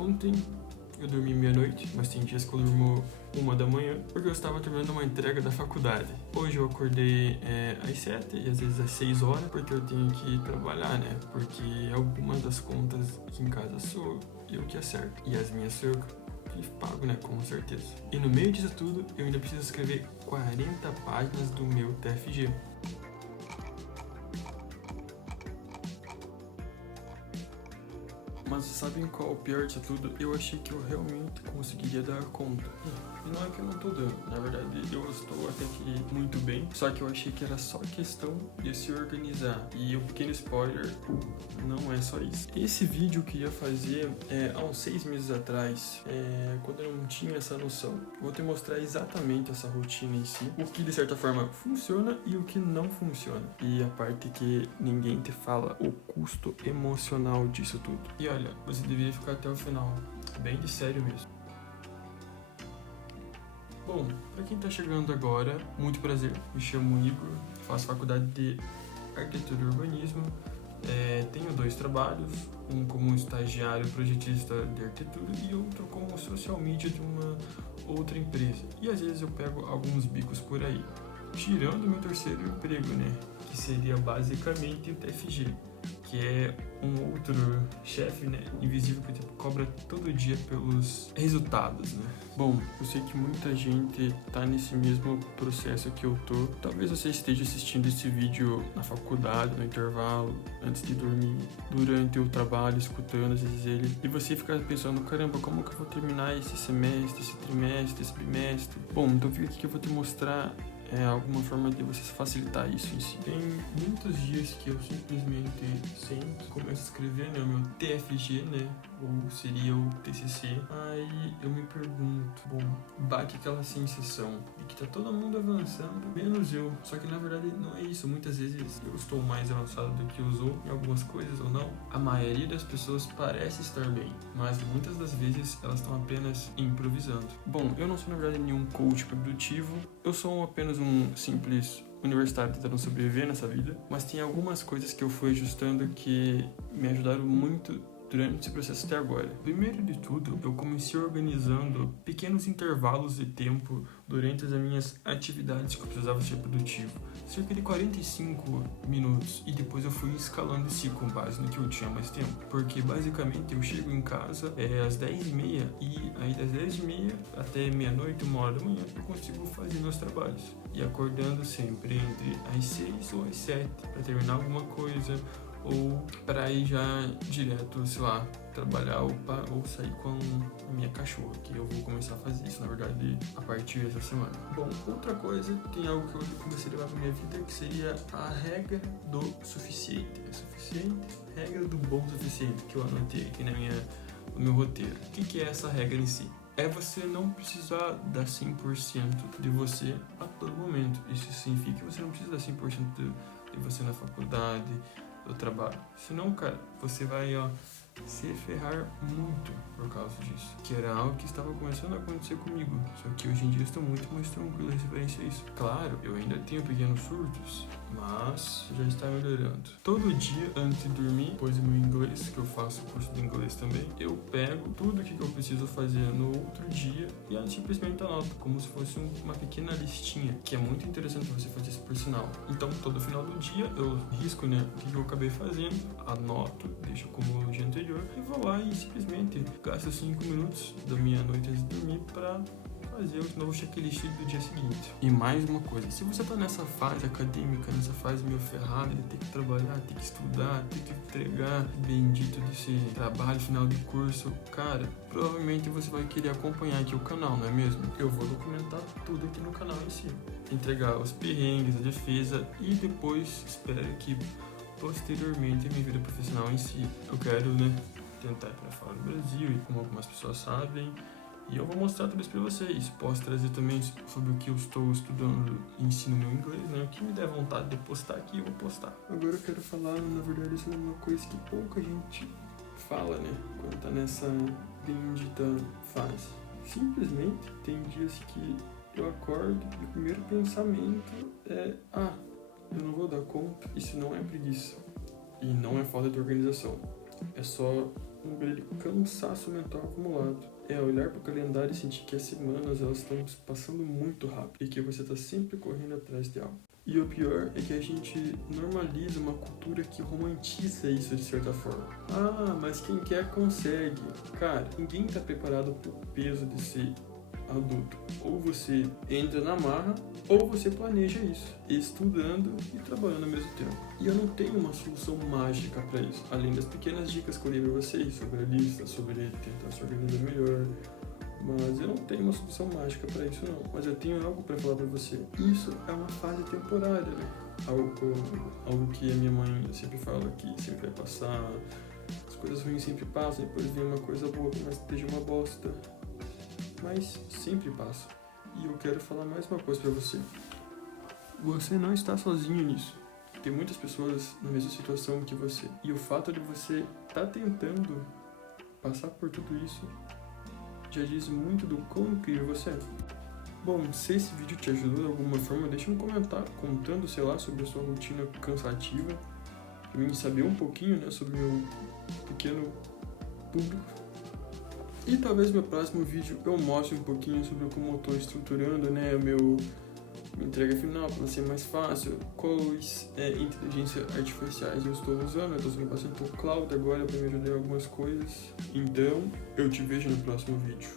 Ontem eu dormi meia-noite, mas tem dias que eu durmo 1 da manhã, porque eu estava terminando uma entrega da faculdade. Hoje eu acordei às 7 e às vezes às 6 horas, porque eu tenho que trabalhar, né? Porque algumas das contas aqui em casa sou eu que acerto, e as minhas sou eu que pago, né? Com certeza. E no meio disso tudo, eu ainda preciso escrever 40 páginas do meu TFG. Mas sabem qual é o pior disso tudo? Eu achei que eu realmente conseguiria dar conta. E não é que eu não tô dando. Na verdade, eu estou até que muito bem. Só que eu achei que era só questão de se organizar. E o pequeno spoiler, não é só isso. Esse vídeo que eu ia fazer há uns 6 meses atrás, quando eu não tinha essa noção. Vou te mostrar exatamente essa rotina em si. O que de certa forma funciona e o que não funciona. E a parte que ninguém te fala, o custo emocional disso tudo. E olha, você deveria ficar até o final, bem de sério mesmo. Bom, para quem tá chegando agora, muito prazer, me chamo Igor, faço faculdade de Arquitetura e Urbanismo, tenho 2 trabalhos, um como estagiário projetista de arquitetura e outro como social media de uma outra empresa. E às vezes eu pego alguns bicos por aí, tirando meu terceiro emprego, né, que seria basicamente o TFG, que é um outro chefe, né, invisível que cobra todo dia pelos resultados, né. Bom, eu sei que muita gente tá nesse mesmo processo que eu tô. Talvez você esteja assistindo esse vídeo na faculdade, no intervalo, antes de dormir, durante o trabalho, escutando às vezes ele, e você fica pensando, caramba, como que eu vou terminar esse semestre, esse trimestre, esse bimestre? Bom, então fica aqui que eu vou te mostrar alguma forma de você facilitar isso em si. Tem muitos dias que eu simplesmente sento, começo a escrever, né, o meu TFG, né, ou seria o TCC. Aí eu me pergunto, bom, bate aquela sensação de que tá todo mundo avançando, menos eu. Só que na verdade não é isso. Muitas vezes eu estou mais avançado do que os outros em algumas coisas ou não. A maioria das pessoas parece estar bem, mas muitas das vezes elas estão apenas improvisando. Bom, eu não sou na verdade nenhum coach produtivo, eu sou apenas um simples universitário tentando sobreviver nessa vida, mas tem algumas coisas que eu fui ajustando que me ajudaram muito durante esse processo até agora. Primeiro de tudo, eu comecei organizando pequenos intervalos de tempo durante as minhas atividades que eu precisava ser produtivo. Cerca de 45 minutos. E depois eu fui escalando isso com base no que eu tinha mais tempo. Porque basicamente eu chego em casa às 10h30 e aí das 10h30 até meia-noite, 1h da manhã, eu consigo fazer meus trabalhos. E acordando sempre entre as 6 ou as 7 para terminar alguma coisa, ou para ir já direto, sei lá, trabalhar ou sair com a minha cachorra, que eu vou começar a fazer isso, na verdade, a partir dessa semana. Bom, outra coisa, tem algo que eu comecei a levar pra minha vida, que seria a regra do suficiente. É suficiente? Regra do bom suficiente, que eu anotei aqui no meu roteiro. O que é essa regra em si? É você não precisar dar 100% de você a todo momento. Isso significa que você não precisa dar 100% de você na faculdade, do trabalho. Senão, cara, você vai se ferrar muito por causa disso. Que era algo que estava começando a acontecer comigo. Só que hoje em dia eu estou muito mais tranquilo em referência a isso. Claro, eu ainda tenho pequenos surtos, mas já está melhorando. Todo dia, antes de dormir, depois do meu inglês, que eu faço curso de inglês também, eu pego tudo o que eu preciso fazer no outro dia e simplesmente anoto, como se fosse uma pequena listinha, que é muito interessante você fazer isso por sinal. Então, todo final do dia, eu risco, né, o que eu acabei fazendo, anoto, deixo como no dia anterior, e vou lá e simplesmente gasto 5 minutos da minha noite antes de dormir para fazer o novo checklist do dia seguinte. E mais uma coisa, se você tá nessa fase acadêmica, nessa fase meio ferrada de ter que trabalhar, ter que estudar, ter que entregar bendito desse trabalho final de curso, cara, provavelmente você vai querer acompanhar aqui o canal, não é mesmo? Eu vou documentar tudo aqui no canal em si, entregar os perrengues, a defesa e depois espero que posteriormente a minha vida profissional em si. Eu quero, né, tentar ir para fora do Brasil, e como algumas pessoas sabem, e eu vou mostrar tudo isso para vocês. Posso trazer também sobre o que eu estou estudando e ensino meu inglês, né? O que me der vontade de postar aqui, eu vou postar. Agora eu quero falar, na verdade, sobre uma coisa que pouca gente fala, né, quando tá nessa bendita fase. Simplesmente tem dias que eu acordo e o primeiro pensamento é: eu não vou dar conta. Isso não é preguiça e não é falta de organização. É só um grande cansaço mental acumulado. É olhar para o calendário e sentir que as semanas elas estão passando muito rápido e que você está sempre correndo atrás de algo. E o pior é que a gente normaliza uma cultura que romantiza isso de certa forma. Ah, mas quem quer consegue. Cara, ninguém está preparado para o peso de ser adulto. Ou você entra na marra, ou você planeja isso, estudando e trabalhando ao mesmo tempo. E eu não tenho uma solução mágica para isso, além das pequenas dicas que eu dei para vocês sobre a lista, sobre tentar se organizar melhor. Mas eu não tenho uma solução mágica para isso não, mas eu tenho algo para falar para você. Isso é uma fase temporária, né? Algo que a minha mãe sempre fala que sempre vai passar, as coisas ruins sempre passam, depois vem uma coisa boa, mas seja uma bosta. Mas sempre passa. E eu quero falar mais uma coisa pra você. Você não está sozinho nisso. Tem muitas pessoas na mesma situação que você. E o fato de você estar tentando passar por tudo isso já diz muito do quão incrível você é. Bom, se esse vídeo te ajudou de alguma forma, deixa um comentário contando, sei lá, sobre a sua rotina cansativa. Pra mim saber um pouquinho, né, sobre o meu pequeno público. E talvez no próximo vídeo eu mostre um pouquinho sobre como eu estou estruturando, né, minha entrega final para ser mais fácil, quais inteligências artificiais eu estou usando. Eu estou usando bastante o Cloud agora para me ajudar em algumas coisas. Então, eu te vejo no próximo vídeo.